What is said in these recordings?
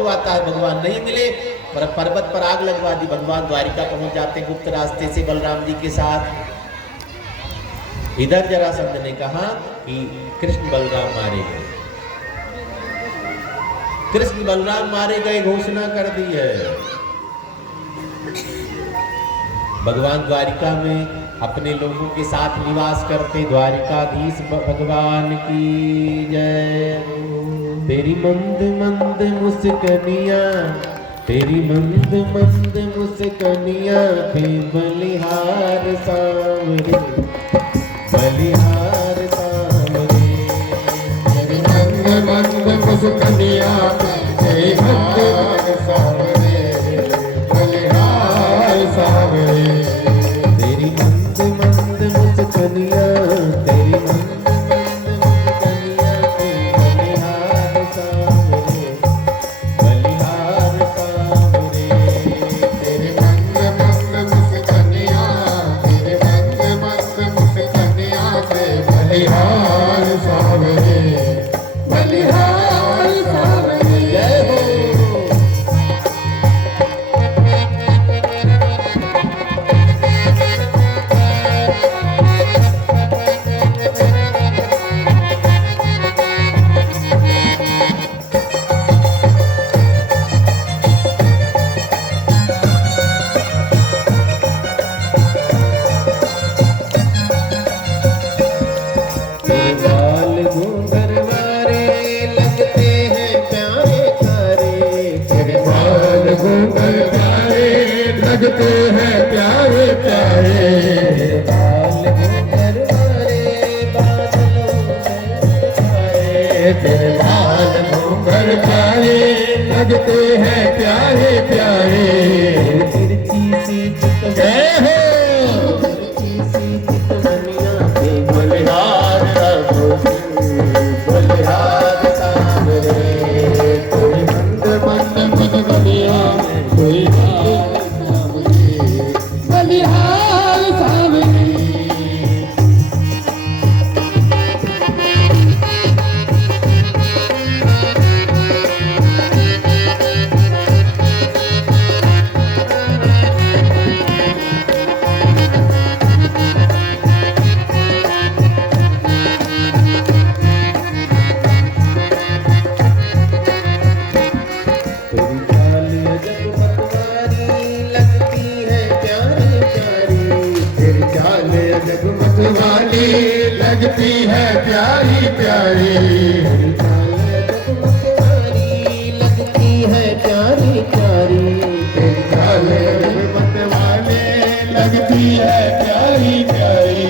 बुलवाता है, भगवान नहीं मिले, पर पर्वत पर आग लगवा दी, भगवान द्वारिका पहुंच जाते गुप्त रास्ते से बलराम जी के साथ। इधर जरासंध ने कहा कि कृष्ण बलराम मारे गए, कृष्ण बलराम मारे गए घोषणा कर दी है। भगवान द्वारिका में अपने लोगों के साथ निवास करते, द्वारिकाधीश भगवान की जय। तेरी मंद मंद मुस्कनिया, तेरी मंद मंद मुस्कनिया थे बलिहार सांवरे, बलिहार सांवरे। तेरी मंद मंद मुस्कनिया थे बलिहार सांवरे, बलिहार सांवरे। तेरी मंद मंद मुस्कनिया, तेरी मंद मंद मुस्कनिया थे बलिहार सांवरे, बलिहार सांवरे। तेरी मंद मंद मुस्कनिया, तेरी मंद मंद मुस्कनिया थे बलिहार सांवरे, बलिहार सांवरे। जय हो। बाल घूंघर वारे लगते हैं प्यारे प्यारे, तेरे बाल घूंघर वारे लगते हैं प्यारे प्यारे। बाल घूंघर वारे बादलों में प्यारे, तेरे बाल घूंघर वारे लगते हैं प्यारे प्यारे। तिरछी सी चितवनिया, तिरछी सी चितवनिया थे बलिहार बलिहार सांवरे। कोई मंद मंद मुस्कनिया, कोई बलिहार सांवरे। लगती है प्यारी प्यारी, लगती है प्यारी प्यारी। तेरी चाले जगमग वाले लगती है प्यारी प्यारी।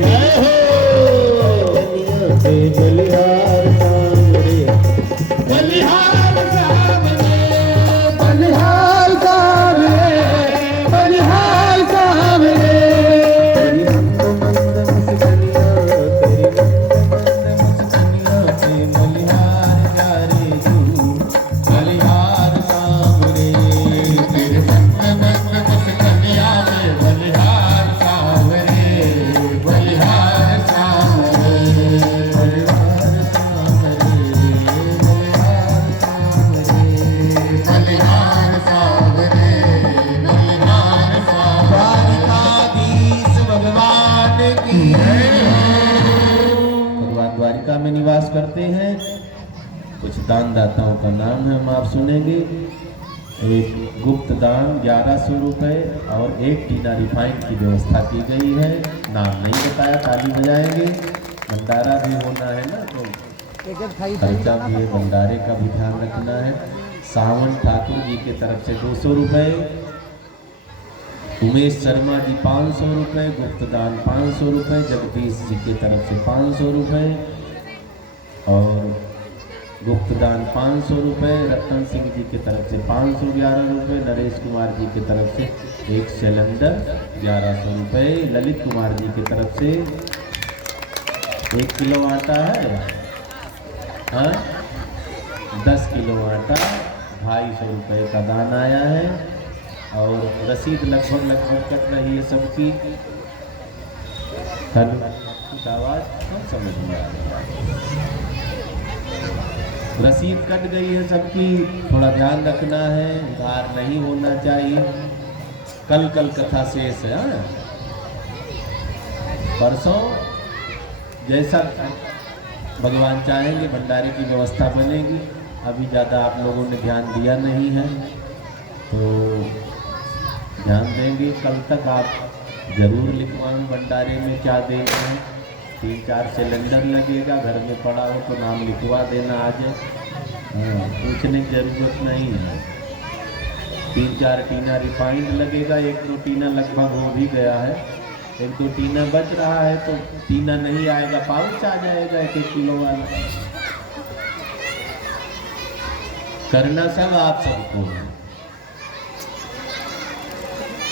जय हो बलिहार सांवरे, बलिहार सांवरे, बलिहार सांवरे, बलिहार सांवरे। द्वारिका में निवास करते हैं। कुछ दानदाताओं का नाम है, हम आप सुनेंगे। एक गुप्त दान 1100 रुपये और 1 टीना रिफाइंड की व्यवस्था की गई है। नाम नहीं बताया, ताली बजाएंगे। भंडारा भी होना है ना, तो खर्चा भी है, भंडारे का भी ध्यान रखना है। सावन ठाकुर जी के तरफ से 200 रुपये, उमेश शर्मा जी 500 रुपये, गुप्तदान 500 रुपये, जगदीश जी की तरफ से 500 रुपये और गुप्तदान 500 रुपये, रतन सिंह जी की तरफ से 511 रुपये, नरेश कुमार जी की तरफ से 1 सिलेंडर 1100 रुपये, ललित कुमार जी की तरफ से 1 किलो आटा है, हाँ 10 किलो आटा 250 रुपये का दान आया है और रसीद लगभग कट रही है सबकी। हेलो, कुछ आवाज़ कौन समझ में आ रही है? रसीद कट गई है सबकी, थोड़ा ध्यान रखना है, उधार नहीं होना चाहिए। कल कथा शेष है। परसों जैसा भगवान चाहेंगे भंडारे की व्यवस्था बनेगी। अभी ज़्यादा आप लोगों ने ध्यान दिया नहीं है तो ध्यान देंगे। कल तक आप जरूर लिखवाएं भंडारे में क्या देना है। 3-4 सिलेंडर लगेगा, घर में पड़ा हो तो नाम लिखवा देना आज। पूछने की जरूरत नहीं है। 3-4 टीना रिफाइंड लगेगा, 1-2 टीना लगभग हो भी गया है, 1-2 टीना बच रहा है तो टीना नहीं आएगा, पाउच आ जाएगा 1-1 किलो वाला। करना सब आप सबको है।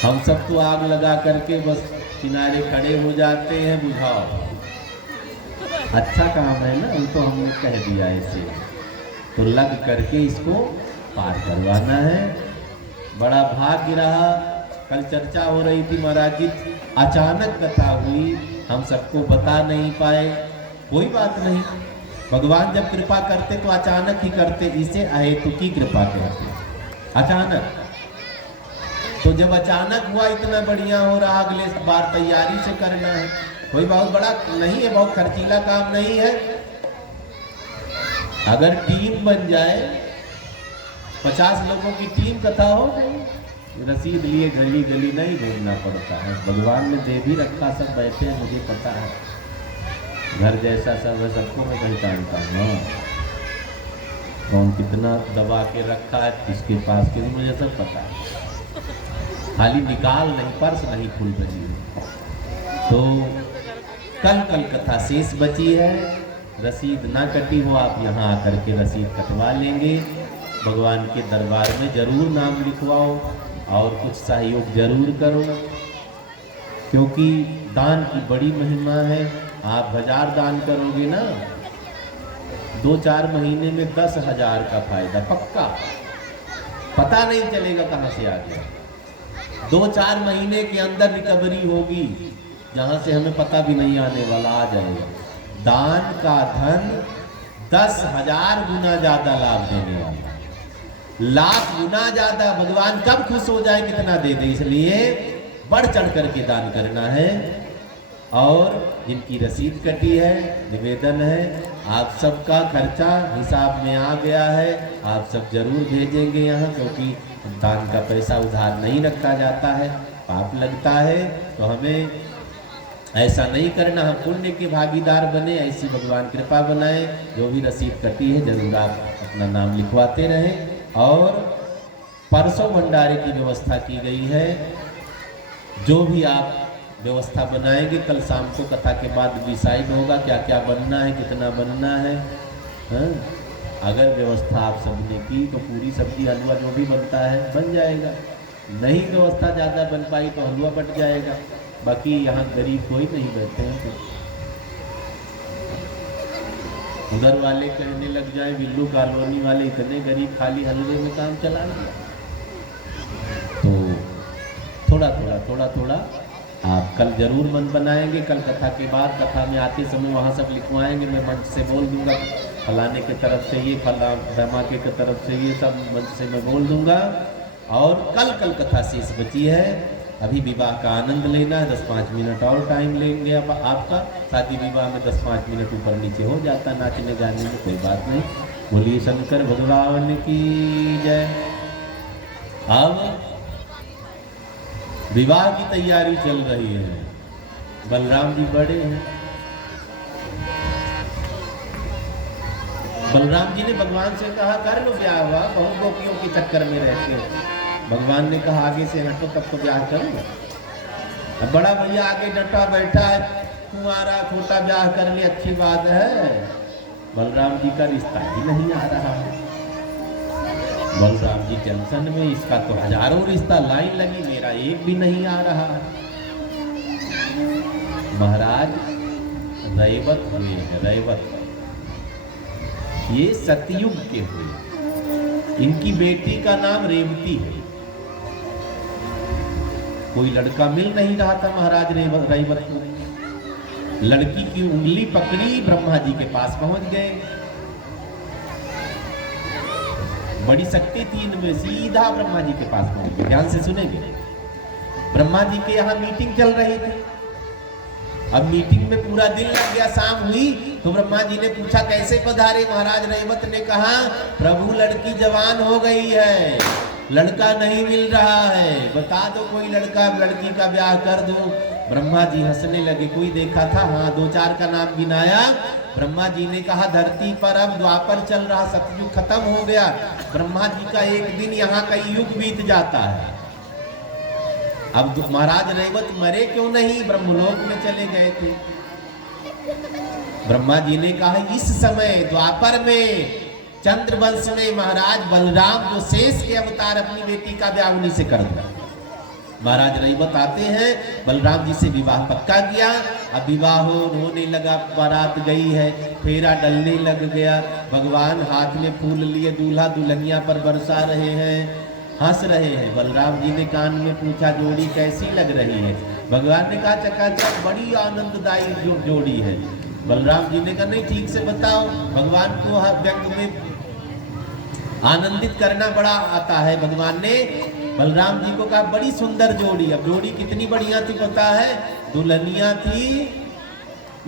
हम सब तो आग लगा करके बस किनारे खड़े हो जाते हैं, बुझाओ। अच्छा काम है ना, वो तो हमने कह दिया ऐसे, तो लग करके इसको पार करवाना है। बड़ा भाग्य रहा। कल चर्चा हो रही थी महाराज जी, अचानक कथा हुई, हम सबको बता नहीं पाए। कोई बात नहीं, भगवान जब कृपा करते तो अचानक ही करते, इसे अहेतु की कृपा कहते हैं, अचानक। तो जब अचानक हुआ इतना बढ़िया हो रहा, अगले बार तैयारी से करना है। कोई बहुत बड़ा नहीं है, बहुत खर्चीला काम नहीं है। अगर टीम बन जाए, 50 लोगों की टीम कथा हो गई, रसीद लिए गली गली नहीं घूमना पड़ता है। भगवान ने दे भी रखा, सब बैठे हैं, मुझे पता है। घर जैसा सब है, सबको मैं पहचानता हूँ। कौन कितना दबा के रखा है, किसके पास के, मुझे सब पता है। खाली निकाल नहीं, पर्स नहीं खुल रही है। तो कल कथा शेष बची है। रसीद ना कटी हो, आप यहाँ आकर के रसीद कटवा लेंगे। भगवान के दरबार में जरूर नाम लिखवाओ और कुछ सहयोग जरूर करो, क्योंकि दान की बड़ी महिमा है। आप 1000 दान करोगे ना, 2-4 महीने में 10,000 का फायदा पक्का, पता नहीं चलेगा कहाँ से आ गया। 2-4 महीने के अंदर रिकवरी होगी, जहाँ से हमें पता भी नहीं आने वाला, आ जाएगा। दान का धन 10,000 गुना ज्यादा लाभ देने वाला, लाख गुना ज्यादा। भगवान कब खुश हो जाए कितना दे दे, इसलिए बढ़ चढ़ करके दान करना है। और जिनकी रसीद कटी है, निवेदन है, आप सबका खर्चा हिसाब में आ गया है, आप सब जरूर भेजेंगे यहाँ, क्योंकि दान का पैसा उधार नहीं रखा जाता है, पाप लगता है। तो हमें ऐसा नहीं करना, हम पुण्य के भागीदार बने, ऐसी भगवान कृपा बनाए। जो भी रसीद कटी है जरूर आप अपना नाम लिखवाते रहें। और परसों भंडारे की व्यवस्था की गई है, जो भी आप व्यवस्था बनाएंगे, कल शाम को कथा के बाद डिसाइड होगा क्या क्या बनना है, कितना बनना है। अगर व्यवस्था आप सबने की तो पूरी सब्जी हलवा जो भी बनता है बन जाएगा, नहीं व्यवस्था ज़्यादा बन पाई तो हलवा बट जाएगा। बाकी यहाँ गरीब कोई नहीं बैठे हैं, तो उधर वाले कहने लग जाए, बिल्लू कॉलोनी वाले इतने गरीब, खाली हलवे में काम चला लिया। तो थोड़ा थोड़ा आप कल जरूर मन बनाएंगे। कल कथा के बाद, कथा में आते समय वहाँ सब लिखवाएंगे, मैं मंच से बोल दूंगा फलाने की तरफ से ये, धमाके की तरफ से ये, सब मंच से मैं बोल दूंगा। और कल कथा शेष बची है। अभी विवाह का आनंद लेना है, 10-5 मिनट और टाइम लेंगे। अब आपका शादी विवाह में 10-5 मिनट ऊपर नीचे हो जाता, नाचने गाने में कोई बात नहीं। बोलिए शंकर भगवान की जय। अब विवाह की तैयारी चल रही है। बलराम जी बड़े हैं। बलराम जी ने भगवान से कहा कर लो ब्याह, हुआ बहुत गोपियों के चक्कर में रहते हो। भगवान ने कहा आगे से हटो तब तो ब्याह करूंगा। अब बड़ा भैया आगे डटा बैठा है, तुम्हारा छोटा ब्याह कर ले, अच्छी बात है। बलराम जी का रिश्ता ही नहीं आ रहा है। बलराम जी टेंशन में, इसका तो हजारों रिश्ता लाइन लगी, मेरा एक भी नहीं आ रहा है। महाराज रैवत हुए हैं, रैवत, ये सतयुग के हुए। इनकी बेटी का नाम रेवती है। कोई लड़का मिल नहीं रहा था महाराज रैवत को। लड़की की उंगली पकड़ी, ब्रह्मा जी के पास पहुंच गए। बड़ी शक्ति थी इनमें, सीधा ब्रह्मा जी के पास पहुंच गए। ध्यान से सुनेंगे। ब्रह्मा जी के यहाँ मीटिंग चल रही थी। अब मीटिंग में पूरा दिन लग गया, शाम हुई तो ब्रह्मा जी ने पूछा कैसे पधारे महाराज। रैवत ने कहा प्रभु लड़की जवान हो गई है, लड़का नहीं मिल रहा है, बता दो कोई लड़का, लड़की का ब्याह कर दूं। ब्रह्मा जी हंसने लगे। कोई देखा था? हाँ, 2-4 का नाम गिनाया। ब्रह्मा जी ने कहा धरती पर अब द्वापर चल रहा, सतयुग खत्म हो गया। ब्रह्मा जी का एक दिन यहाँ कई युग बीत जाता है। अब महाराज रैवत मरे क्यों नहीं, ब्रह्मलोक में चले गए थे। ब्रह्मा जी ने कहा इस समय द्वापर में चंद्रवंश में महाराज बलराम जो शेष के अवतार, अपनी बेटी का ब्याह उन्हीं से कर दिया। महाराज रैवत आते हैं, बलराम जी से विवाह पक्का किया। अब विवाह होने लगा, बारात गई है, फेरा डलने लग गया। भगवान हाथ में फूल लिए दूल्हा दुल्हनिया पर बरसा रहे हैं, हंस रहे हैं। बलराम जी ने कान में पूछा जोड़ी कैसी लग रही है। भगवान ने कहा चकाचक, बड़ी आनंददायी जोड़ी है। बलराम जी ने कहा नहीं ठीक से बताओ। भगवान को व्यंग में आनंदित करना बड़ा आता है। भगवान ने बलराम जी को कहा बड़ी सुंदर जोड़ी। अब जोड़ी कितनी बढ़िया थी पता है? दुल्हनिया थी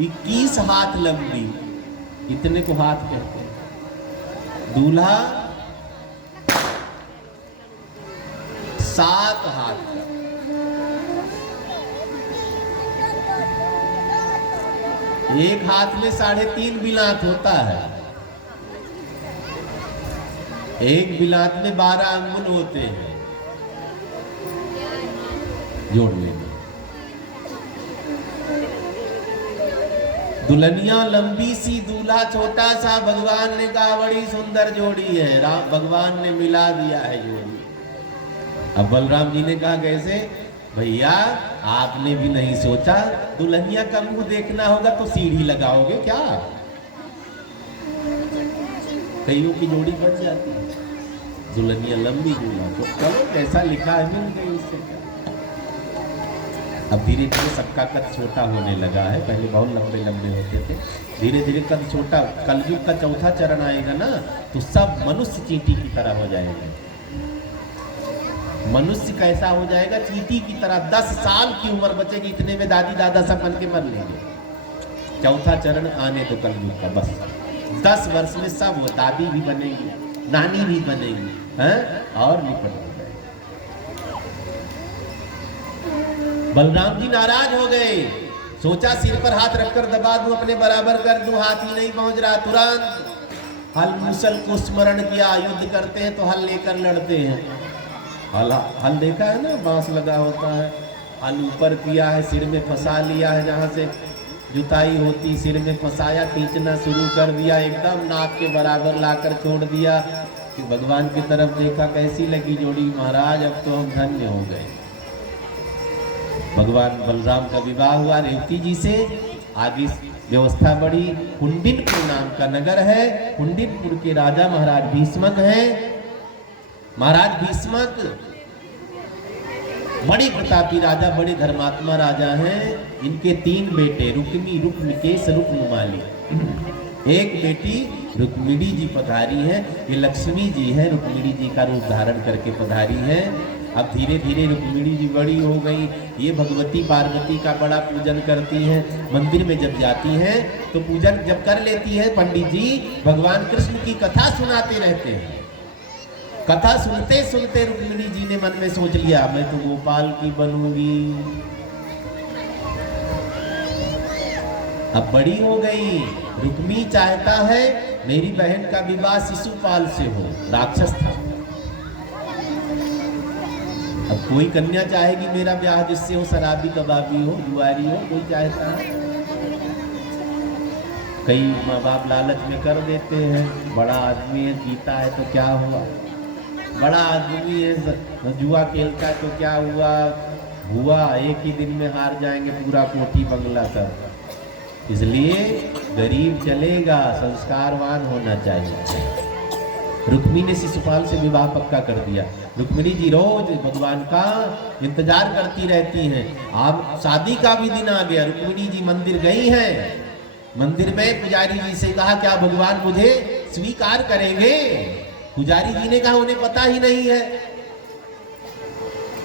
21 हाथ लंबी, इतने को हाथ कहते हैं। दूल्हा 7 हाथ का। एक हाथ में 3.5 बिलात होता है, एक बिलात में 12 अंगुल होते हैं। जोड़ लेंगे। दुल्हनिया लंबी सी, दूल्हा छोटा सा। भगवान ने कहा बड़ी सुंदर जोड़ी है। राम भगवान ने मिला दिया है जोड़ी। अब बलराम जी ने कहा कैसे? भैया आपने भी नहीं सोचा, दुल्हनिया का मुंह देखना होगा तो सीढ़ी लगाओगे क्या? कईयों की जोड़ी बन जाती है। दुल्हनिया लंबी, दूल्हा तो चलो कैसा लिखा है मिल गई उससे। अब धीरे धीरे सबका कद छोटा होने लगा है। पहले बहुत लंबे लंबे होते थे, धीरे धीरे कद छोटा। कलयुग का चौथा चरण आएगा ना तो सब मनुष्य चींटी की तरह हो जाएगा। मनुष्य कैसा हो जाएगा? चींटी की तरह। 10 साल की उम्र बचेगी, इतने में दादी दादा सब बन के मर लेंगे। चौथा चरण आने तो कलयुग का, बस 10 वर्ष में सब वो दादी भी बनेगी, नानी भी बनेगी, हैं? और निपट हो गए। बलराम जी नाराज हो गए। सोचा सिर पर हाथ रखकर दबा दूं, अपने बराबर कर दूं, हाथ ही नहीं पहुंच रहा। तुरंत हल मुसल को स्मरण किया। युद्ध करते हैं तो हल लेकर लड़ते हैं। हल देखा है ना, बांस लगा होता है। हल ऊपर किया है, सिर में फंसा लिया है, जहाँ से जुताई होती सिर में फंसाया, खींचना शुरू कर दिया, एकदम नाक के बराबर लाकर छोड़ दिया। कि भगवान की तरफ देखा, कैसी लगी जोड़ी महाराज? अब तो हम धन्य हो गए। भगवान बलराम का विवाह हुआ रेवती जी से। आगे व्यवस्था बढ़ी। कुंडिनपुर नाम का नगर है। कुंडिनपुर के राजा महाराज भीष्मक हैं। महाराज भीष्मक बड़ी प्रतापी राजा, बड़े धर्मात्मा राजा हैं। इनके 3 बेटे, रुक्मी, रुक्मिकेश, रुक्ममाली। एक बेटी रुक्मिणी जी पधारी है। ये लक्ष्मी जी है, रुक्मिणी जी का रूप धारण करके पधारी है। अब धीरे धीरे रुक्मिणी जी बड़ी हो गई। ये भगवती पार्वती का बड़ा पूजन करती हैं। मंदिर में जब जाती हैं तो पूजन जब कर लेती है, पंडित जी भगवान कृष्ण की कथा सुनाते रहते हैं। कथा सुनते सुनते रुक्मिणी जी ने मन में सोच लिया मैं तो गोपाल की बनूंगी। अब बड़ी हो गई। रुक्मी चाहता है मेरी बहन का विवाह शिशुपाल से हो, राक्षस था। अब कोई कन्या चाहेगी मेरा ब्याह जिससे हो शराबी कबाबी हो, जुआरी हो, कोई चाहता है। कई माँ बाप लालच में कर देते हैं। बड़ा आदमी है, जीता है तो क्या हुआ? बड़ा आदमी है, जुआ खेलता है तो क्या हुआ? हुआ एक ही दिन में हार जाएंगे पूरा कोठी बंगला सब। इसलिए गरीब चलेगा, संस्कारवान होना चाहिए। रुक्मी ने शिशुपाल से विवाह पक्का कर दिया। रुक्मिणी जी रोज भगवान का इंतजार करती रहती हैं। अब शादी का भी दिन आ गया। रुक्मिणी जी मंदिर गई हैं। मंदिर में पुजारी जी से कहा क्या भगवान मुझे स्वीकार करेंगे? पुजारी जी ने कहा उन्हें पता ही नहीं है।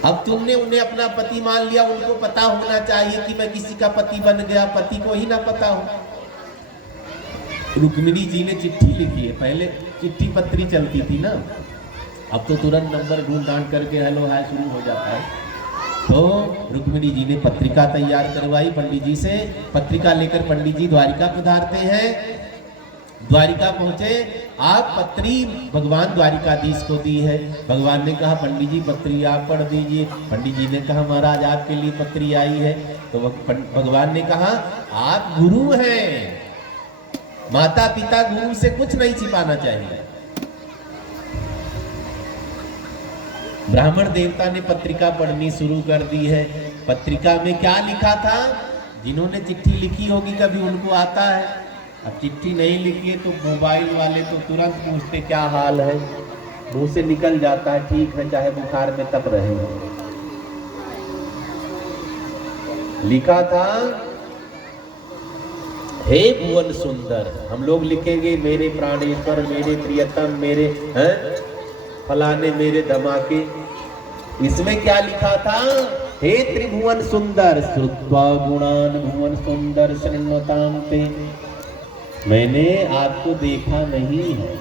अब तुमने उन्हें अपना पति मान लिया, उनको पता होना चाहिए कि मैं किसी का पति बन गया, पति को ही ना पता हो। रुक्मिणी जी ने चिट्ठी लिखी है, पहले चिट्ठी पत्री चलती थी ना, अब तो तुरंत नंबर ढूंढ ढांड करके हेलो हाय शुरू हो जाता है। तो रुक्मिणी जी ने पत्रिका तैयार करवाई पंडित जी से, पत्रिका लेकर पंडित जी द्वारिका पधारते हैं। द्वारिका पहुंचे, आप पत्री भगवान द्वारिकाधीश को दी है। भगवान ने कहा पंडित जी पत्री आप पढ़ दीजिए। पंडित जी ने कहा महाराज आपके लिए पत्री आई है। तो भगवान ने कहा आप गुरु हैं, माता पिता गुरु से कुछ नहीं छिपाना चाहिए। ब्राह्मण देवता ने पत्रिका पढ़नी शुरू कर दी है। पत्रिका में क्या लिखा था, जिन्होंने चिट्ठी लिखी होगी कभी उनको आता है। अब चिट्ठी नहीं लिखी है तो मोबाइल वाले तो तुरंत पूछते क्या हाल है, मुंह से निकल जाता है ठीक है चाहे बुखार में तब रहे। लिखा था हे भुवन सुंदर, हम लोग लिखेंगे मेरे प्राणेश्वर, मेरे प्रियतम, मेरे फलाने, मेरे धमाके। इसमें क्या लिखा था, हे त्रिभुवन सुंदर श्रुत्वा गुणान भुवन सुंदर शृण्वताम ते। मैंने आपको देखा नहीं है,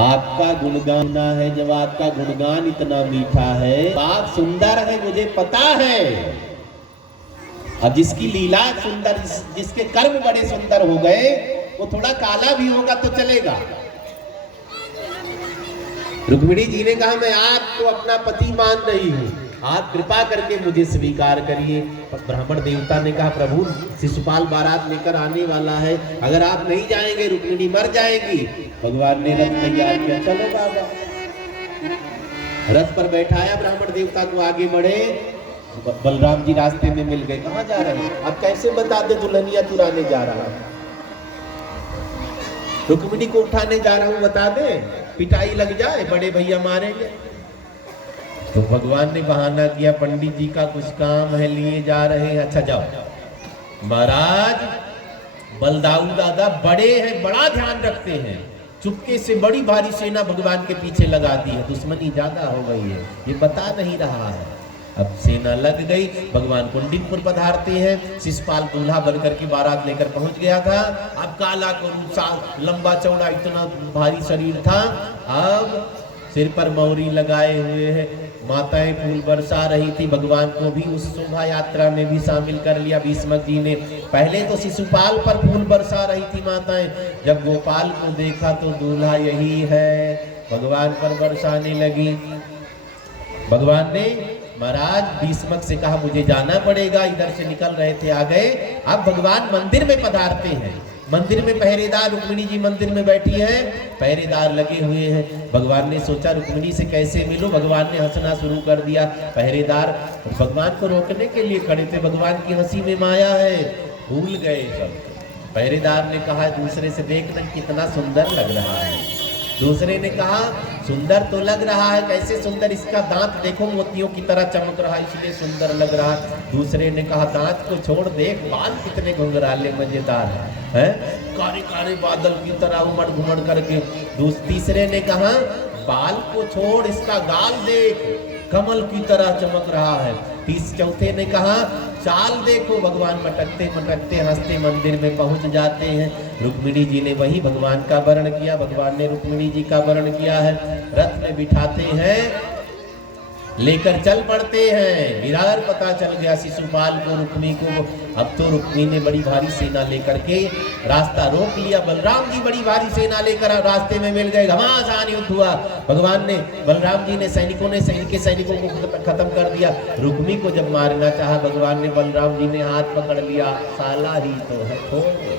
आपका गुणगान है, जब आपका गुणगान इतना मीठा है, आप सुंदर है मुझे पता है। अब जिसकी लीला सुंदर, जिसके कर्म बड़े सुंदर हो गए, वो थोड़ा काला भी होगा तो चलेगा। रुक्मिणी जी ने कहा मैं आपको अपना पति मान रही हूँ, आप कृपा करके मुझे स्वीकार करिए। ब्राह्मण देवता ने कहा प्रभु शिशुपाल बारात लेकर आने वाला है, अगर आप नहीं जाएंगे रुक्मिणी मर जाएगी। भगवान ने रथ तैयार किया, चलो बाबा। रथ पर बैठाया ब्राह्मण देवता को, आगे बढ़े। बलराम जी रास्ते में मिल गए, कहाँ जा रहे हैं, अब कैसे बता दे दुल्हनिया चुराने जा रहा हूं, रुक्मिणी को उठाने जा रहा हूं बता दे, पिटाई लग जाए, बड़े भैया मारेंगे। तो भगवान ने बहाना किया पंडित जी का कुछ काम है लिए जा रहे हैं। अच्छा जाओ। महाराज बलदाऊ दादा बड़े हैं, बड़ा ध्यान रखते हैं, चुपके से बड़ी भारी सेना भगवान के पीछे लगा दी है, दुश्मनी ज्यादा हो गई है, ये बता नहीं रहा है। अब सेना लग गई, भगवान कुंडिनपुर पधारते हैं। शिशुपाल दूल्हा बनकर के बारात लेकर पहुंच गया था। अब काला करूं, लंबा चौड़ा, इतना भारी शरीर था। अब सिर पर मौरी लगाए हुए है, माताएं फूल बरसा रही थी। भगवान को भी उस शोभा यात्रा में भी शामिल कर लिया भीष्मक जी ने। पहले तो शिशुपाल पर फूल बरसा रही थी माताएं, जब गोपाल को देखा तो दूल्हा यही है, भगवान पर बरसाने लगी। भगवान ने महाराज भीष्मक से कहा मुझे जाना पड़ेगा, इधर से निकल रहे थे आ गए। अब भगवान मंदिर में पधारते हैं। मंदिर में पहरेदार, रुक्मिणी जी मंदिर में बैठी है, पहरेदार लगे हुए हैं। भगवान ने सोचा रुक्मिणी से कैसे मिलो, भगवान ने हंसना शुरू कर दिया। पहरेदार भगवान को रोकने के लिए खड़े थे, भगवान की हंसी में माया है, भूल गए सब। पहरेदार ने कहा दूसरे से देखना कितना सुंदर लग रहा है। दूसरे ने कहा सुंदर तो लग रहा है, कैसे सुंदर, इसका दांत देखो मोतियों की तरह चमक रहा है इसलिए सुंदर लग रहा है। दूसरे ने कहा दांत को छोड़ देख, बाल कितने घुंघराले मजेदार हैं, काले काले बादल की तरह उमड़ घुमड़ करके। तीसरे ने कहा बाल को छोड़, इसका गाल देख, कमल की तरह चमक रहा है। चौथे ने कहा चाल देखो, भगवान मटकते मटकते हंसते मंदिर में पहुंच जाते हैं। रुक्मिणी जी ने वही भगवान का वर्ण किया, भगवान ने रुक्मिणी जी का वर्ण किया है। रथ में बिठाते हैं, लेकर चल पड़ते हैं। विरार पता चल गया शिशुपाल को, रुक्मिणी को। अब तो रुक्मिणी ने बड़ी भारी सेना लेकर के रास्ता रोक लिया। बलराम जी बड़ी भारी सेना लेकर रास्ते में मिल गए, घमासान युद्ध हुआ। भगवान ने, बलराम जी ने सैनिकों को खत्म कर दिया। रुक्मिणी को जब मारना चाहा भगवान ने, बलराम जी ने हाथ पकड़ लिया, साला ही तो है, छोड़ दो।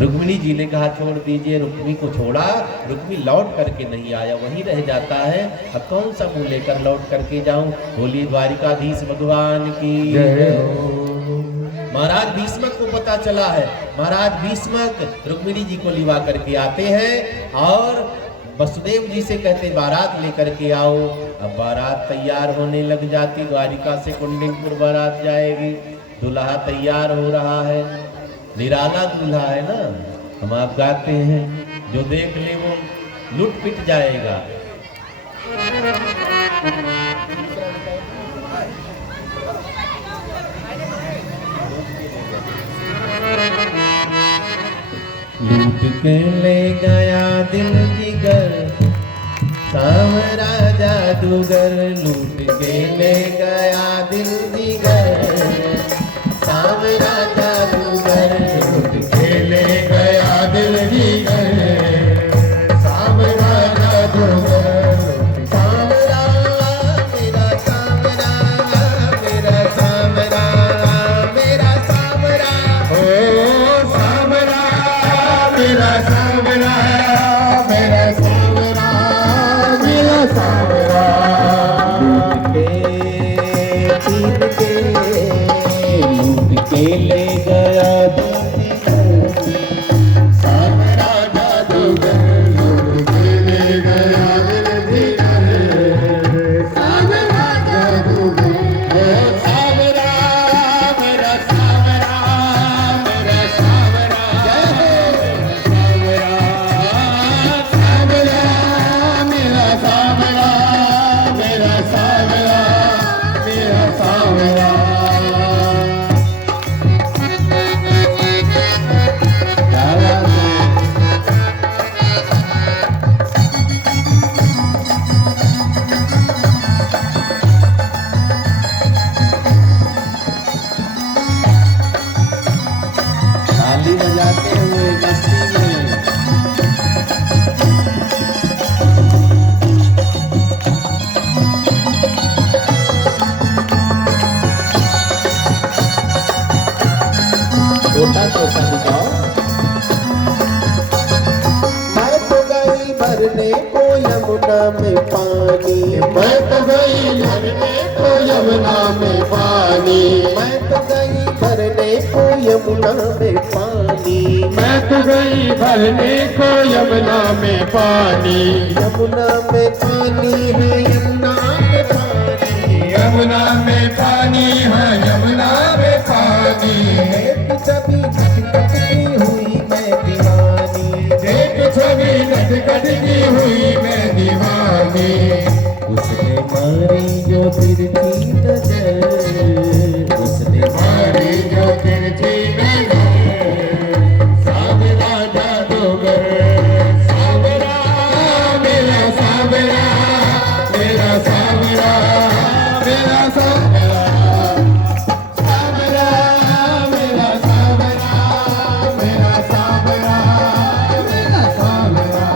रुक्मिणी जी ने कहा छोड़ दीजिए, रुक्मिणी को छोड़ा। रुक्मिणी लौट करके नहीं आया, वहीं रह जाता है। अब कौन सा मुंह लेकर लौट करके जाऊं। बोलिए द्वारिकाधीश भगवान की जय हो। महाराज भीष्मक को पता चला है। महाराज भीष्मक रुक्मिणी जी को लिवा करके आते हैं और वसुदेव जी से कहते बारात लेकर के आओ। अब बारात तैयार होने लग जाती, द्वारिका से कुंडिनपुर बारात जाएगी। दूल्हा तैयार हो रहा है, निराला दूल्हा है ना, हम आप गाते हैं जो देख ले वो लुट पिट जाएगा। लूट के ले गया दिल जिगर सांवरा जादूगर, लूट के ले गया दिल जिगर सांवरा जादूगर, लूट के ले गया दिल जिगर सांवरा जादूगर। सांवरा मेरा सांवरा, मेरा सांवरा, मेरा सांवरा, ओ सांवरा मेरा सांवरा, मेरा सांवरा, मेरा सांवरा। लूट के ले गया सांवरा जादूगर, लूट के ले गया सांवरा जादूगर। सांवरा मेरा सांवरा, मेरा सांवरा, सांवरा मेरा सांवरा, मेरा सांवरा, मेरा सांवरा। ताली बजाते हुए मस्ती में छोटा छोटा दिखाओ। मैं तो गई भरने को यमुना में पानी, मैं तो गई भरने को यमुना में पानी, मैं तो गई भरने को यमुना में पानी, मैं तो गई भरने को यमुना में पानी। यमुना में पानी है, यमुना में पानी, यमुना में पानी है, यमुना में पानी। देख छवि खटखटी हुई मैं दीवानी, देख छवि खटखटी हुई मैं दीवानी। उसने मारी जो तिरछी नजर, उसने मारी जो तिरछी नजर सांवरा जादूगर। सांवरा मेरा सांवरा, मेरा सांवरा, मेरा सांवरा। सांवरा मेरा सांवरा, मेरा सांवरा, मेरा सांवरा।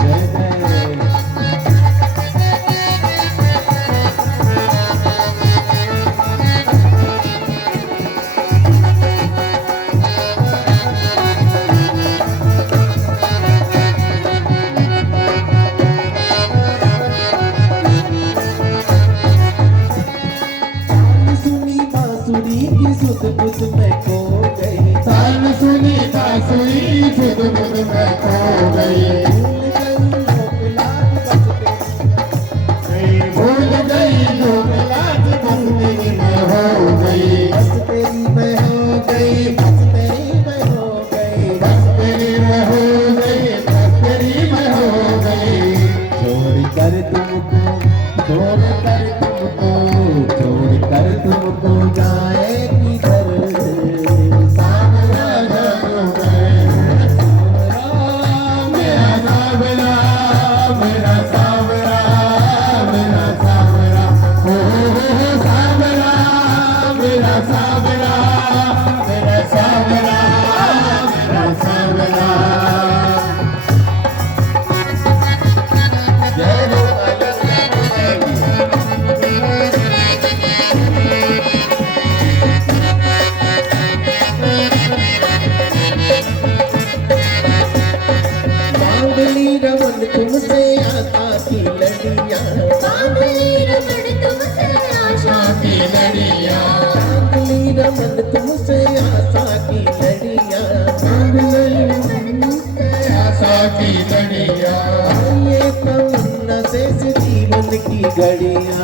जय जय। सुनी बांसुरी की सुध बुध में खो गई, तान सुनी बांसुरी सुध बुध में खो गई। भूल गई लोक लाज बस तेरी में हो गई, बस तेरी में हो गई, बस तेरी में हो गई, बस तेरी में हो गई, बस तेरी में हो गई। छोड़ कर तुमको, छोड़ कर तुमको, छोड़ कर तुमको जाए किधर सांवरा जादूगर। सांवरा मेरा सांवरा, मेरा सांवरा, मेरा सांवरा। हो सांवरा मेरा सांवरा, मेरा सांवरा, मेरा सांवरा। जय हो बांधली रमन तुमसे आशा की लड़िया, बांधली रमन तुमसे आशा की लड़िया, बांधली रमन तुमसे आशा की लड़िया, बांधली रमन तुमसे आशा की लड़िया। ये तमन्ना शेष जीवन की घड़िया,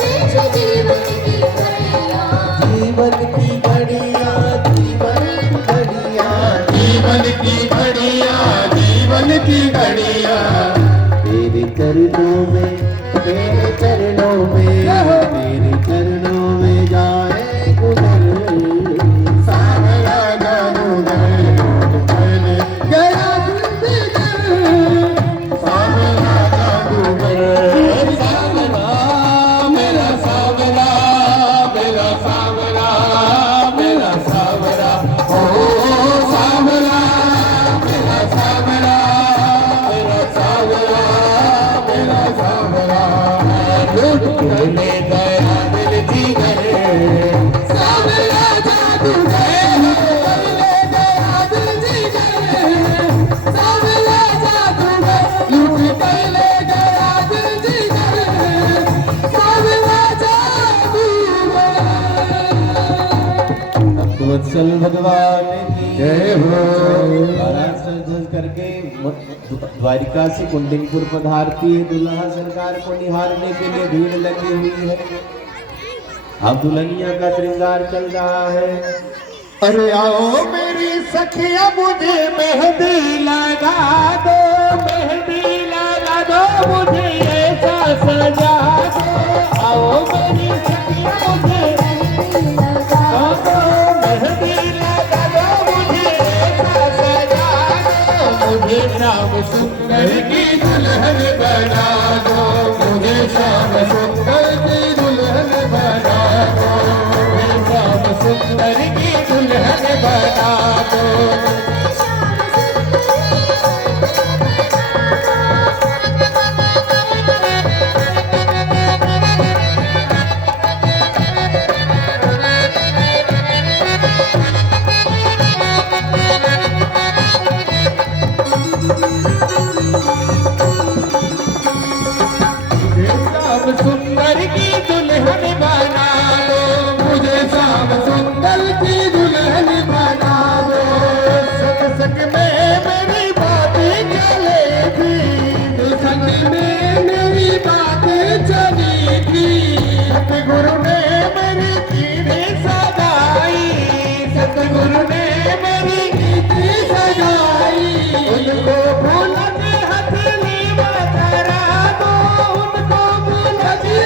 शेष जीवन की घड़िया, जीवन की घड़िया, जीवन की घड़िया, जीवन की घड़िया, जीवन की घड़िया तेरे चरणों में, तेरे चरणों में, तेरे चरणों में जाए गुजर। सावरा जादूगर बन गया जिंदगर, सावरा जादूगर। सावरा मेरा सावरा, मेरा सावरा, मेरा सावरा, ओ सावरा मेरा सावरा, मेरा सावरा, मेरा सावरा। लूट के ले गया दिल जीगर, सावरा जादूगर ले गया दिल जीगर, सावरा जादूगर लूट के ले गया दिल जीगर, सावरा जादूगर। भक्तवत्सल भगवान की जय हो। महाराज सज करके द्वारिका से कुंडिनपुर पधारती है दुल्हा सरकार को निहारने के लिए भीड़ लगी हुई है। अब दुल्हनिया का श्रृंगार चल रहा है। अरे आओ मेरी सखिया मुझे मेहंदी लगा दो, मेहंदी लगा दो मुझे ऐसा सजा दो। आओ मेरी सखिया मुझे मेहंदी लगा दो, मेहंदी लगा दो मुझे ऐसा सजा दो। मुझे श्याम सुंदर की दुल्हन बना दो, मुझे श्याम सुंदर की दुल्हन बना दो, मुझे श्याम सुंदर की दुल्हन बना दो। श्याम सुंदर की दुल्हन बना दो, मुझे श्याम सुंदर की दुल्हन बना दो। सग सग में मेरी बातें चले थी, सग में मेरी बातें चली थी। सतगुरु ने मेरी कीर्ति सगाई, सतगुरु ने मेरी कीर्ति सगाई। उनको भूल के हथेली करा दो, उनको भूल के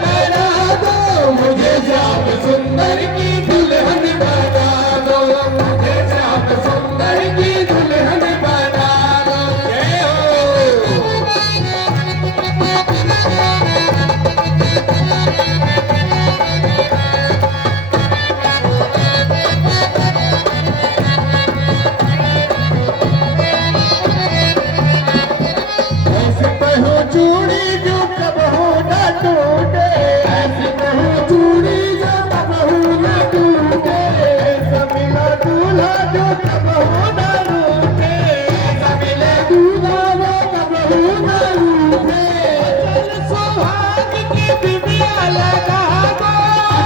करा दो। मुझे श्याम सुंदर की दुल्हन बना दो, मुझे श्याम सुंदर की दुल्हन बना दो। जय हो। ऐसे कहो चूड़ी जो कबहू न टूटे, ऐसे कहो चूड़ी जो कबहू न टूटे। समिला दूल्हा जो कबहू न रूठे, समिला दूल्हा जो कबहू न रूठे। चल सुहाग की बिटिया लगा दो,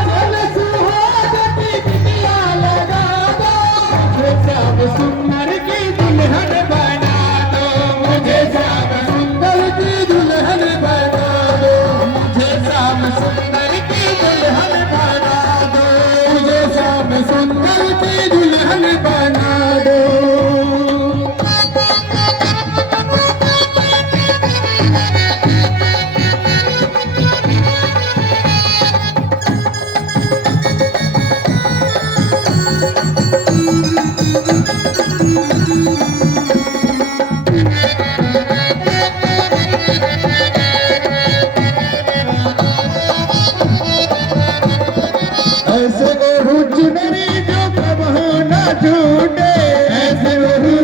चल सुहाग की बिटिया लगा दो। मुझे श्याम सुंदर की दुल्हन बना दो, मुझे श्याम सुंदर की दुल्हन बना दो, मुझे श्याम सुंदर की दुल्हन बना दो, मुझे श्याम सुंदर की दुल्हन बना दो। ऐसे ओढ़ू चुनरी जो कबहू न छूटे, ऐसे ओढ़ू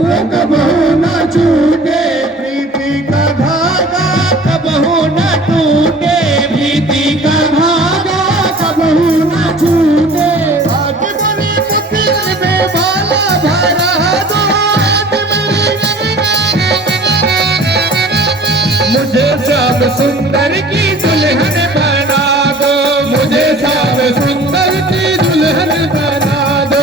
जो कबहू न छूटे। प्रीति का धागा कबहू न टूटे, प्रीति का धागा कबहू न छूटे। आज बड़ी मुश्किल में बाला भरा दो, मुझे श्याम सुंदर की दुल्हन बना दो, मुझे श्याम सुंदर की दुल्हन बना दो।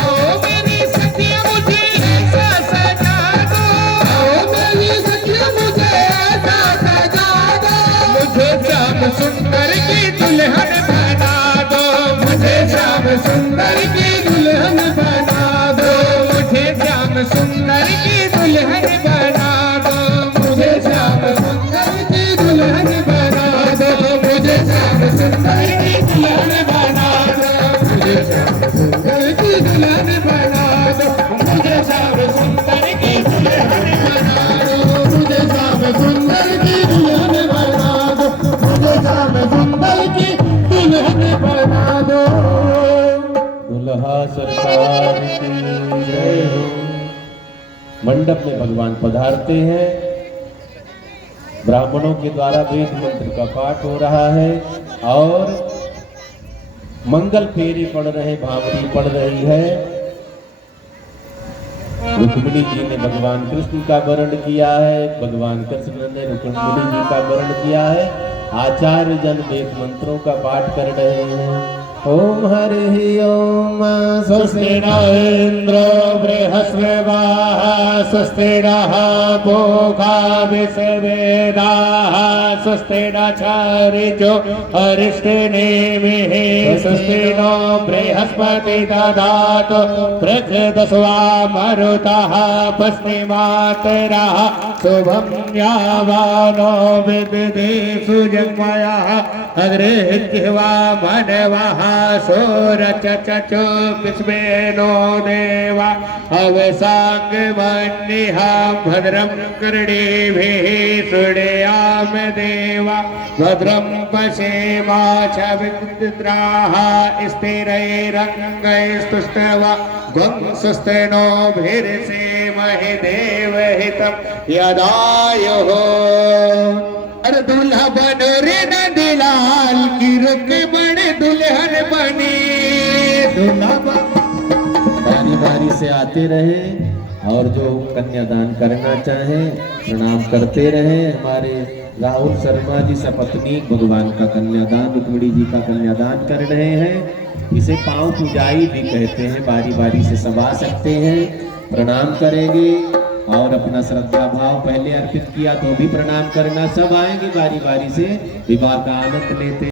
आओ मेरी सखिया मुझे ऐसा सजा दो, आओ मेरी सखिया मुझे ऐसा सजा दो। मुझे श्याम सुंदर की दुल्हन बना दो, मुझे श्याम सुंदर सुंदर की दुल्हन बना दो, मुझे श्याम सुंदर की दुल्हन बना दो, मुझे श्याम सुंदर की दुल्हन बना दो, मुझे श्याम सुंदर की दुल्हन बना दो, मुझे श्याम सुंदर की दुल्हन बना दो, मुझे श्याम सुंदर की दुल्हन बना दो, मुझे श्याम सुंदर की दुल्हन बना दो, मुझे श्याम सुंदर की दुल्हन बना दो। दुल्हा सरकार की जय हो। मंडप में भगवान पधारते हैं, ब्राह्मणों के द्वारा वेद मंत्र का पाठ हो रहा है और मंगल फेरी पड़ रहे, भावरी पड़ रही है। रुक्मिणी जी ने भगवान कृष्ण का वर्ण किया है, भगवान कृष्ण ने रुक्मिणी जी का वर्ण किया है। आचार्य जन वेद मंत्रों का पाठ कर रहे हैं। ओम हरि ओम स्वस्ति न इंद्रो बृहस्पतिः स्वस्ति नः पूषा विश्ववेदाः स्वस्ति न क्षरिजो अरिष्टनेमिः स्वस्ति नो बृहस्पतिः ददातु प्रचदस्वा मरुतः पश्चिमातरः शुभं यावानो विदधेषु जन्मयः अग्रे जिह्वा मनवः सोरचचो विश्वेनो देवा अवसांगमन्यः भद्रं कर्णेभिः शृणुयाम देवा भद्रं पश्येमाक्षभिर्द्राः स्थिरैरङ्गैस्तुष्ट्वा गुंसुस्तेनोभिर्षेमहि देवहितं यदायुः। अरे दूल्हा बन रे नंदलाल की रुक बड़े दुल्हन बनी, दूल्हा बारी बारी से आते रहे और जो कन्यादान करना चाहे प्रणाम करते रहे। हमारे राहुल शर्मा जी सपत्नी भगवान का कन्यादान, रुक्मिणी जी का कन्यादान कर रहे हैं। इसे पांव पूजाई भी कहते हैं। बारी बारी से सब आ सकते हैं, प्रणाम करेंगे और अपना श्रद्धा भाव पहले अर्पित किया तो भी प्रणाम करना। सब आएंगे बारी बारी से, विवाह का आनंद लेते